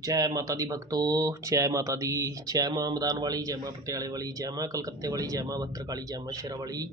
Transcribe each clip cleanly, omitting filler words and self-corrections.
जय माता दी भक्तों, जय माता दी। जय माँ मैदान वाली, जय माँ पटियाले वाली, जय माँ कलकत्ते वाली, जय माँ भद्रकाली, जय माँ शेरा वाली,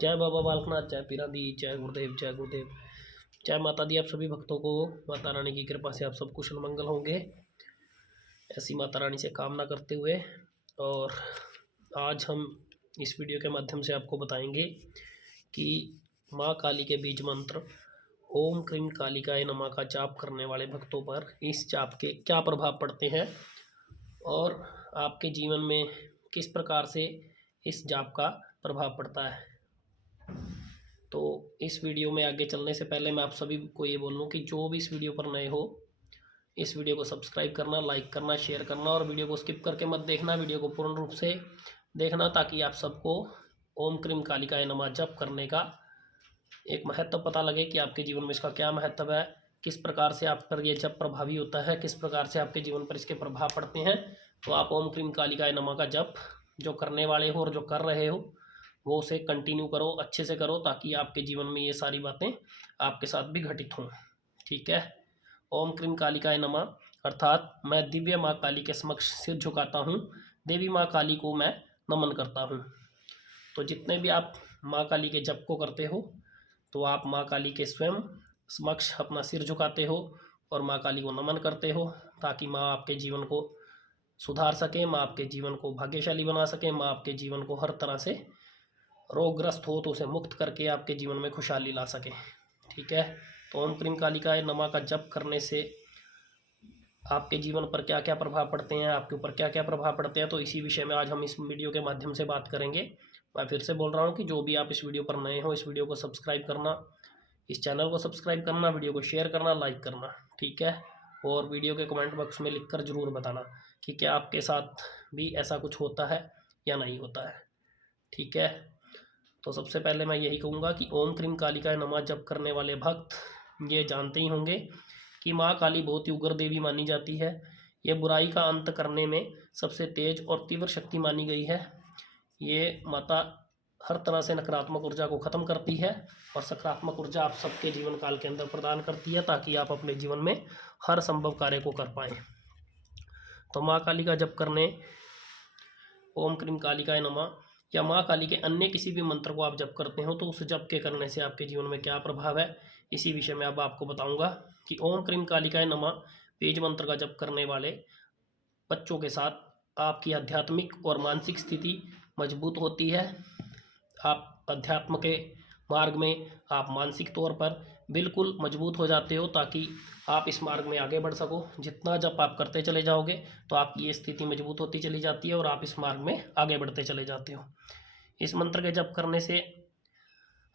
जय बाबा बालकनाथ, जय पीरा दी, जय गुरुदेव, जय गुरुदेव। जय माता दी। आप सभी भक्तों को माता रानी की कृपा से आप सब कुशल मंगल होंगे, ऐसी माता रानी से कामना करते हुए। और आज हम इस वीडियो के माध्यम से आपको बताएंगे कि माँ काली के बीज मंत्र ओम क्रीम कालिकाय नमः का जाप करने वाले भक्तों पर इस जाप के क्या प्रभाव पड़ते हैं और आपके जीवन में किस प्रकार से इस जाप का प्रभाव पड़ता है। तो इस वीडियो में आगे चलने से पहले मैं आप सभी को ये बोल लूँ कि जो भी इस वीडियो पर नए हो, इस वीडियो को सब्सक्राइब करना, लाइक करना, शेयर करना और वीडियो को स्किप करके मत देखना, वीडियो को पूर्ण रूप से देखना, ताकि आप सबको ओम क्रीम कालिकाय नमः जप करने का एक महत्व पता लगे कि आपके जीवन में इसका क्या महत्व है, किस प्रकार से आप पर ये जप प्रभावी होता है, किस प्रकार से आपके जीवन पर इसके प्रभाव पड़ते हैं। तो आप ओम क्रीम कालिकाय नमः का जप जो करने वाले हो और जो कर रहे हो वो उसे कंटिन्यू करो, अच्छे से करो, ताकि आपके जीवन में ये सारी बातें आपके साथ भी घटित हों। ठीक है। ओम क्रीम कालिकाय नमः अर्थात मैं दिव्य माँ काली के समक्ष सिर झुकाता हूँ, देवी माँ काली को मैं नमन करता हूँ। तो जितने भी आप माँ काली के जप को करते हो तो आप माँ काली के स्वयं समक्ष अपना सिर झुकाते हो और माँ काली को नमन करते हो, ताकि माँ आपके जीवन को सुधार सके, माँ आपके जीवन को भाग्यशाली बना सके, माँ आपके जीवन को हर तरह से रोगग्रस्त हो तो उसे मुक्त करके आपके जीवन में खुशहाली ला सके। ठीक है। तो ओम क्रीम कालिकाय नमः का जप करने से आपके जीवन पर क्या क्या प्रभाव पड़ते हैं, आपके ऊपर क्या क्या प्रभाव पड़ते हैं, तो इसी विषय में आज हम इस वीडियो के माध्यम से बात करेंगे। मैं फिर से बोल रहा हूँ कि जो भी आप इस वीडियो पर नए हो, इस वीडियो को सब्सक्राइब करना, इस चैनल को सब्सक्राइब करना, वीडियो को शेयर करना, लाइक करना। ठीक है। और वीडियो के कमेंट बॉक्स में लिखकर ज़रूर बताना कि क्या आपके साथ भी ऐसा कुछ होता है या नहीं होता है। ठीक है। तो सबसे पहले मैं यही कहूँगा कि ओम क्रीम कालिकाय नमः जप करने वाले भक्त ये जानते ही होंगे कि माँ काली बहुत ही उग्र देवी मानी जाती है। ये बुराई का अंत करने में सबसे तेज और तीव्र शक्ति मानी गई है। ये माता हर तरह से नकारात्मक ऊर्जा को ख़त्म करती है और सकारात्मक ऊर्जा आप सबके जीवन काल के अंदर प्रदान करती है, ताकि आप अपने जीवन में हर संभव कार्य को कर पाएँ। तो माँ काली का जप करने ओम क्रीम कालिकाय नमः या माँ काली के अन्य किसी भी मंत्र को आप जप करते हो तो उस जप के करने से आपके जीवन में क्या प्रभाव है, इसी विषय में अब आपको बताऊंगा कि ओम क्रीम कालिकाय नमः बीज मंत्र का जप करने वाले बच्चों के साथ आपकी आध्यात्मिक और मानसिक स्थिति मजबूत होती है। आप अध्यात्म के मार्ग में आप मानसिक तौर पर बिल्कुल मजबूत हो जाते हो, ताकि आप इस मार्ग में आगे बढ़ सको। जितना जप आप करते चले जाओगे तो आपकी ये स्थिति मजबूत होती चली जाती है और आप इस मार्ग में आगे बढ़ते चले जाते हो। इस मंत्र के जप करने से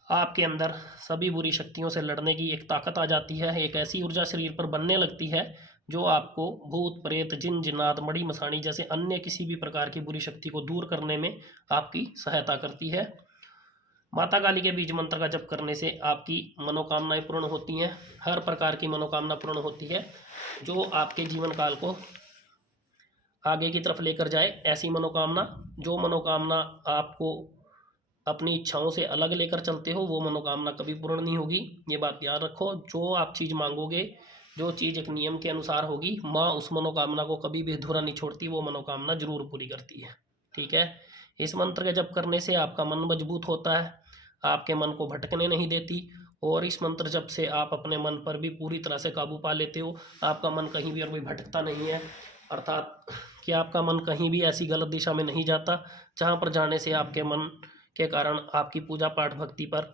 आपके अंदर सभी बुरी शक्तियों से लड़ने की एक ताकत आ जाती है। एक ऐसी ऊर्जा शरीर पर बनने लगती है जो आपको भूत प्रेत, जिन जिन्नात, मड़ी मसाणी जैसे अन्य किसी भी प्रकार की बुरी शक्ति को दूर करने में आपकी सहायता करती है। माता काली के बीज मंत्र का जप करने से आपकी मनोकामनाएं पूर्ण होती हैं। हर प्रकार की मनोकामना पूर्ण होती है जो आपके जीवन काल को आगे की तरफ लेकर जाए। ऐसी मनोकामना, जो मनोकामना आपको अपनी इच्छाओं से अलग लेकर चलते हो, वो मनोकामना कभी पूर्ण नहीं होगी। ये बात याद रखो। जो आप चीज़ मांगोगे, जो चीज़ एक नियम के अनुसार होगी, माँ उस मनोकामना को कभी भी अधूरा नहीं छोड़ती, वो मनोकामना जरूर पूरी करती है। ठीक है। इस मंत्र के जप करने से आपका मन मजबूत होता है, आपके मन को भटकने नहीं देती और इस मंत्र जप से आप अपने मन पर भी पूरी तरह से काबू पा लेते हो। आपका मन कहीं भी और भी भटकता नहीं है, अर्थात कि आपका मन कहीं भी ऐसी गलत दिशा में नहीं जाता जहाँ पर जाने से आपके मन के कारण आपकी पूजा पाठ भक्ति पर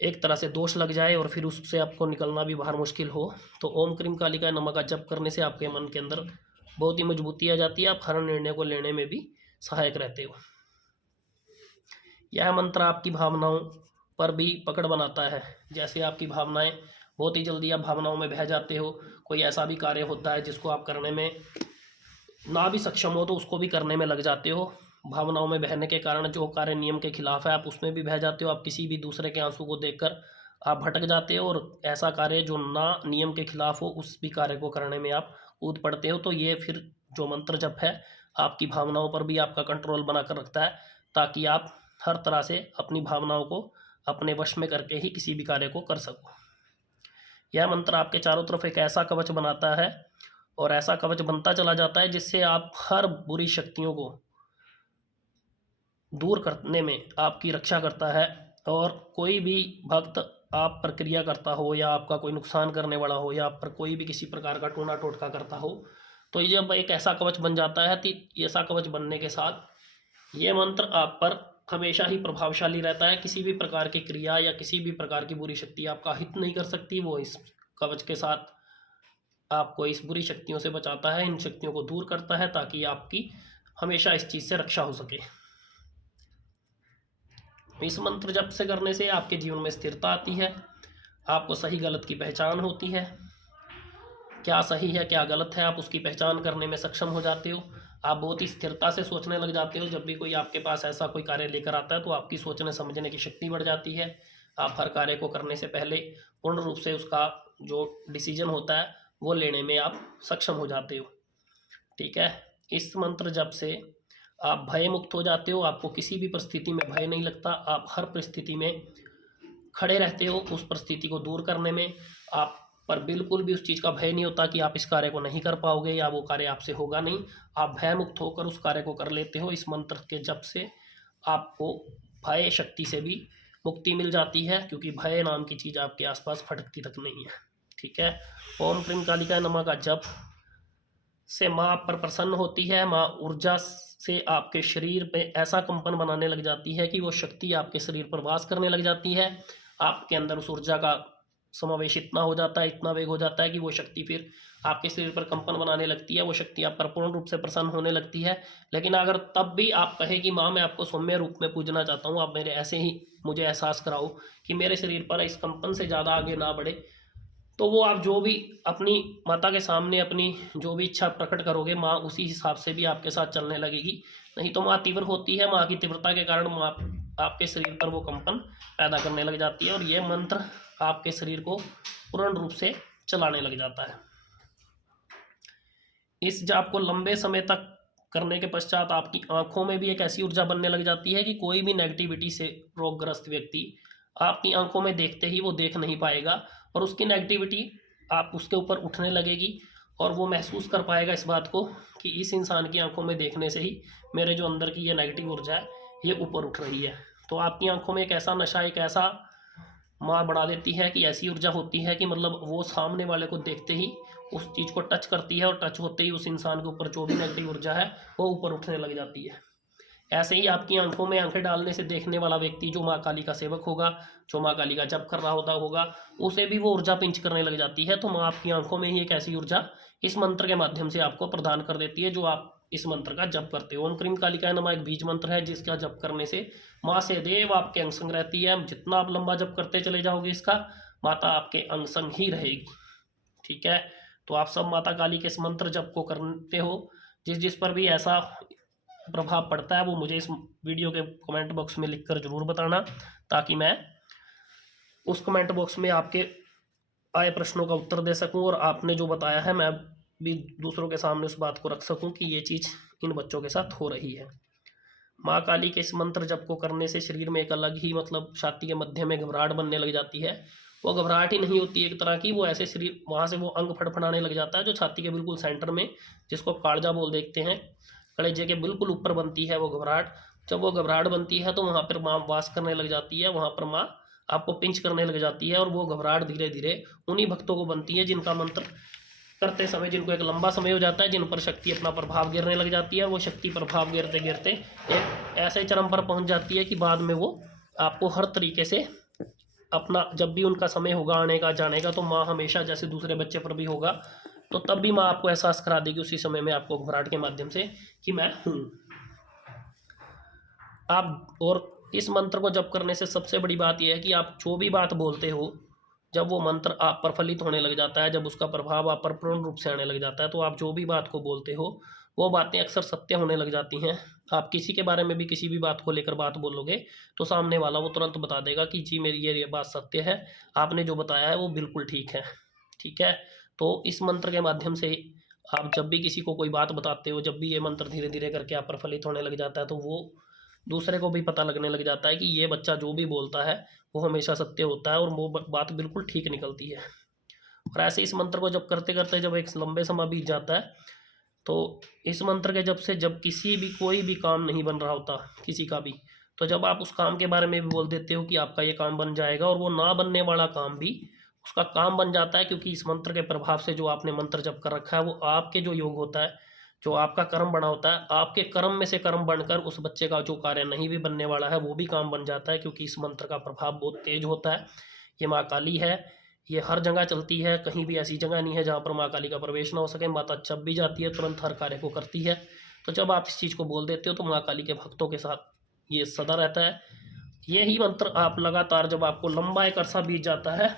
एक तरह से दोष लग जाए और फिर उससे आपको निकलना भी बाहर मुश्किल हो। तो ओम क्रीम कालिकाय नमः का जप करने से आपके मन के अंदर बहुत ही मजबूती आ जाती है। आप हर निर्णय को लेने में भी सहायक रहते हो। यह मंत्र आपकी भावनाओं पर भी पकड़ बनाता है। जैसे आपकी भावनाएं, बहुत ही जल्दी आप भावनाओं में बह जाते हो। कोई ऐसा भी कार्य होता है जिसको आप करने में ना भी सक्षम हो तो उसको भी करने में लग जाते हो। भावनाओं में बहने के कारण जो कार्य नियम के खिलाफ है आप उसमें भी बह जाते हो। आप किसी भी दूसरे के आंसू को देखकर आप भटक जाते हो और ऐसा कार्य जो ना नियम के खिलाफ हो उस भी कार्य को करने में आप कूद पड़ते हो। तो ये फिर जो मंत्र जप है आपकी भावनाओं पर भी आपका कंट्रोल बनाकर रखता है, ताकि आप हर तरह से अपनी भावनाओं को अपने वश में करके ही किसी भी कार्य को कर सको। यह मंत्र आपके चारों तरफ एक ऐसा कवच बनाता है और ऐसा कवच बनता चला जाता है जिससे आप हर बुरी शक्तियों को दूर करने में आपकी रक्षा करता है। और कोई भी भक्त आप पर क्रिया करता हो या आपका कोई नुकसान करने वाला हो या आप पर कोई भी किसी प्रकार का टोना टोटका करता हो, तो ये जब एक ऐसा कवच बन जाता है तो ऐसा कवच बनने के साथ ये मंत्र आप पर हमेशा ही प्रभावशाली रहता है। किसी भी प्रकार की क्रिया या किसी भी प्रकार की बुरी शक्ति आपका हित नहीं कर सकती। वो इस कवच के साथ आपको इस बुरी शक्तियों से बचाता है, इन शक्तियों को दूर करता है ताकि आपकी हमेशा इस चीज़ से रक्षा हो सके। इस मंत्र जप से करने से आपके जीवन में स्थिरता आती है, आपको सही गलत की पहचान होती है, क्या सही है क्या गलत है आप उसकी पहचान करने में सक्षम हो जाते हो। आप बहुत ही स्थिरता से सोचने लग जाते हो। जब भी कोई आपके पास ऐसा कोई कार्य लेकर आता है तो आपकी सोचने समझने की शक्ति बढ़ जाती है। आप हर कार्य को करने से पहले पूर्ण रूप से उसका जो डिसीजन होता है वो लेने में आप सक्षम हो जाते हो। ठीक है, इस मंत्र जप से आप भय मुक्त हो जाते हो। आपको किसी भी परिस्थिति में भय नहीं लगता। आप हर परिस्थिति में खड़े रहते हो उस परिस्थिति को दूर करने में। आप पर बिल्कुल भी उस चीज़ का भय नहीं होता कि आप इस कार्य को नहीं कर पाओगे या वो कार्य आपसे होगा नहीं। आप भय मुक्त होकर उस कार्य को कर लेते हो। इस मंत्र के जप से आपको भय शक्ति से भी मुक्ति मिल जाती है, क्योंकि भय नाम की चीज़ आपके आसपास फटकती तक नहीं है। ठीक है, ओम क्रीम कालिकाय नमः का जप से माँ आप पर प्रसन्न होती है। माँ ऊर्जा से आपके शरीर में ऐसा कंपन बनाने लग जाती है कि वो शक्ति आपके शरीर पर वास करने लग जाती है। आपके अंदर उस ऊर्जा का समावेश इतना हो जाता है, इतना वेग हो जाता है कि वो शक्ति फिर आपके शरीर पर कंपन बनाने लगती है। वो शक्ति आप पर पूर्ण रूप से प्रसन्न होने लगती है। लेकिन अगर तब भी आप कहें कि माँ मैं आपको सौम्य रूप में पूजना चाहता हूँ, आप मेरे ऐसे ही मुझे एहसास कराओ कि मेरे शरीर पर इस कंपन से ज़्यादा आगे ना बढ़े, तो वो आप जो भी अपनी माता के सामने अपनी जो भी इच्छा प्रकट करोगे, माँ उसी हिसाब से भी आपके साथ चलने लगेगी। नहीं तो माँ तीव्र होती है, माँ की तीव्रता के कारण माँ आपके शरीर पर वो कंपन पैदा करने लग जाती है और ये मंत्र आपके शरीर को पूर्ण रूप से चलाने लग जाता है। इस जाप को लंबे समय तक करने के पश्चात आपकी आंखों में भी एक ऐसी ऊर्जा बनने लग जाती है कि कोई भी नेगेटिविटी से रोगग्रस्त व्यक्ति आपकी आंखों में देखते ही वो देख नहीं पाएगा और उसकी नेगेटिविटी आप उसके ऊपर उठने लगेगी और वो महसूस कर पाएगा इस बात को कि इस इंसान की आंखों में देखने से ही मेरे जो अंदर की ये नेगेटिव ऊर्जा है ये ऊपर उठ रही है। तो आपकी आंखों में एक ऐसा नशा, एक ऐसा माँ बढ़ा देती है कि ऐसी ऊर्जा होती है कि मतलब वो सामने वाले को देखते ही उस चीज़ को टच करती है और टच होते ही उस इंसान के ऊपर जो भी नेगेटिव ऊर्जा है वो ऊपर उठने लग जाती है। ऐसे ही आपकी आंखों में आंखें डालने से देखने वाला व्यक्ति जो माँ काली का सेवक होगा, जो माँ काली का जप कर रहा होगा, उसे भी वो ऊर्जा पिंच करने लग जाती है। तो माँ आपकी आंखों में ही एक ऐसी ऊर्जा इस मंत्र के माध्यम से आपको प्रदान कर देती है जो आप इस मंत्र का जप करते हो। ओम क्रीम कालिकाय नमः एक बीज मंत्र है जिसका जप करने से माँ से देव आपके अंग संग रहती है। जितना आप लंबा जप करते चले जाओगे इसका, माता आपके अंग संग ही रहेगी। ठीक है, तो आप सब माता काली के इस मंत्र जप को करते हो। जिस जिस पर भी ऐसा प्रभाव पड़ता है वो मुझे इस वीडियो के कमेंट बॉक्स में लिखकर ज़रूर बताना, ताकि मैं उस कमेंट बॉक्स में आपके आए प्रश्नों का उत्तर दे सकूं और आपने जो बताया है मैं भी दूसरों के सामने उस बात को रख सकूं कि ये चीज़ इन बच्चों के साथ हो रही है। माँ काली के इस मंत्र जप को करने से शरीर में एक अलग ही मतलब छाती के मध्य में घबराहट बनने लग जाती है। वो घबराहट ही नहीं होती एक तरह की, वो ऐसे शरीर वहाँ से वो अंग फड़फड़ाने लग जाता है जो छाती के बिल्कुल सेंटर में, जिसको कालजा बोल देखते हैं, कलेजे के बिल्कुल ऊपर बनती है वो घबराहट। जब वो घबराहट बनती है तो वहाँ पर माँ वास करने लग जाती है, वहाँ पर माँ आपको पिंच करने लग जाती है और वो घबराहट धीरे धीरे उन्हीं भक्तों को बनती है जिनका मंत्र करते समय जिनको एक लंबा समय हो जाता है, जिन पर शक्ति अपना प्रभाव गिरने लग जाती है। वो शक्ति प्रभाव गिरते गिरते एक ऐसे चरम पर पहुंच जाती है कि बाद में वो आपको हर तरीके से अपना, जब भी उनका समय होगा आने का जाने का, तो माँ हमेशा जैसे दूसरे बच्चे पर भी होगा तो तब भी माँ आपको एहसास करा देगी उसी समय में आपको घबराहट के माध्यम से कि मैं हूँ आप। और इस मंत्र को जप करने से सबसे बड़ी बात यह है कि आप जो भी बात बोलते हो, जब वो मंत्र आप पर फलित होने लग जाता है, जब उसका प्रभाव आप पर पूर्ण रूप से आने लग जाता है, तो आप जो भी बात को बोलते हो वो बातें अक्सर सत्य होने लग जाती हैं। आप किसी के बारे में भी किसी भी बात को लेकर बात बोलोगे तो सामने वाला वो तुरंत बता देगा कि जी मेरी ये बात सत्य है, आपने जो बताया है वो बिल्कुल ठीक है। ठीक है, तो इस मंत्र के माध्यम से आप जब भी किसी को कोई बात बताते हो, जब भी ये मंत्र धीरे धीरे करके आप पर फलित होने लग जाता है, तो वो दूसरे को भी पता लगने लग जाता है कि ये बच्चा जो भी बोलता है वो हमेशा सत्य होता है और वो बात बिल्कुल ठीक निकलती है। और ऐसे इस मंत्र को जब करते करते जब एक लंबे समय बीत जाता है, तो इस मंत्र के जब किसी भी कोई भी काम नहीं बन रहा होता किसी का भी, तो जब आप उस काम के बारे में भी बोल देते हो कि आपका ये काम बन जाएगा, और वो ना बनने वाला काम भी उसका काम बन जाता है, क्योंकि इस मंत्र के प्रभाव से जो आपने मंत्र जप कर रखा है वो आपके जो योग होता है, जो आपका कर्म बना होता है, आपके कर्म में से कर्म बनकर उस बच्चे का जो कार्य नहीं भी बनने वाला है वो भी काम बन जाता है, क्योंकि इस मंत्र का प्रभाव बहुत तेज होता है। ये माँ काली है, ये हर जगह चलती है, कहीं भी ऐसी जगह नहीं है जहाँ पर माँ काली का प्रवेश ना हो सके। माता जब भी जाती है तुरंत हर कार्य को करती है। तो जब आप इस चीज़ को बोल देते हो तो माँ काली के भक्तों के साथ ये सदा रहता है। यही मंत्र आप लगातार जब आपको लंबा एक अरसा बीत जाता है,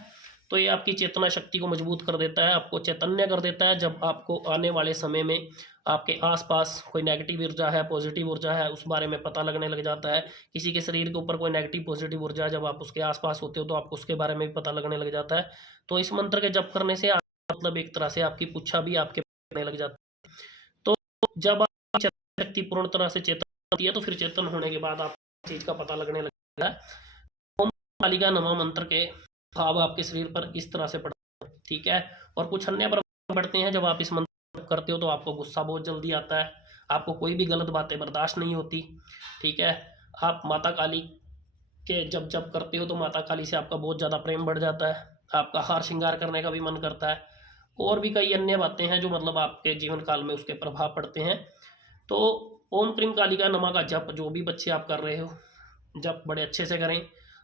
तो ये आपकी चेतना शक्ति को मजबूत कर देता है, आपको चैतन्य कर देता है। जब आपको आने वाले समय में आपके आसपास कोई नेगेटिव ऊर्जा है, पॉजिटिव ऊर्जा है, उस बारे में पता लगने लग जाता है। किसी के शरीर के ऊपर कोई नेगेटिव पॉजिटिव ऊर्जा है, जब आप उसके आसपास होते हो तो आपको उसके बारे में भी पता लगने लग जाता है। तो इस मंत्र के जप करने से मतलब एक तरह से आपकी पुच्छा भी आपके लगने लग जाती है। तो जब आप चेतन शक्ति पूर्ण तरह से चेतन होती है, तो फिर चेतन होने के बाद आप चीज़ का पता लगने लगता है। ओम कालिका नमः मंत्र के भाव आपके शरीर पर इस तरह से पड़ते हैं, ठीक है। और कुछ अन्य प्रभाव पड़ते हैं। जब आप इस मंत्र करते हो तो आपको गुस्सा बहुत जल्दी आता है, आपको कोई भी गलत बातें बर्दाश्त नहीं होती, ठीक है। आप माता काली के जब करते हो तो माता काली से आपका बहुत ज़्यादा प्रेम बढ़ जाता है, आपका हार श्रृंगार करने का भी मन करता है, और भी कई अन्य बातें हैं जो मतलब आपके जीवन काल में उसके प्रभाव पड़ते हैं। तो ओम क्रीम कालिका नमः का जप जो भी बच्चे आप कर रहे हो, जप बड़े अच्छे से करें।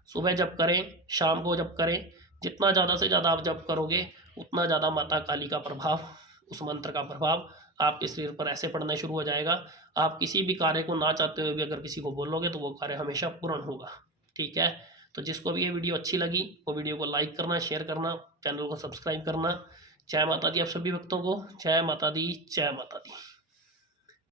सुबह जप करें, शाम को जप करें। जितना ज़्यादा से ज़्यादा आप जप करोगे उतना ज़्यादा माता काली का प्रभाव, उस मंत्र का प्रभाव आपके शरीर पर ऐसे पड़ना शुरू हो जाएगा। आप किसी भी कार्य को ना चाहते हुए भी अगर किसी को बोलोगे तो वो कार्य हमेशा पूर्ण होगा, ठीक है। तो जिसको भी ये वीडियो अच्छी लगी वो वीडियो को लाइक करना, शेयर करना, चैनल को सब्सक्राइब करना। जय माता दी आप सभी भक्तों को, जय माता दी, जय माता दी।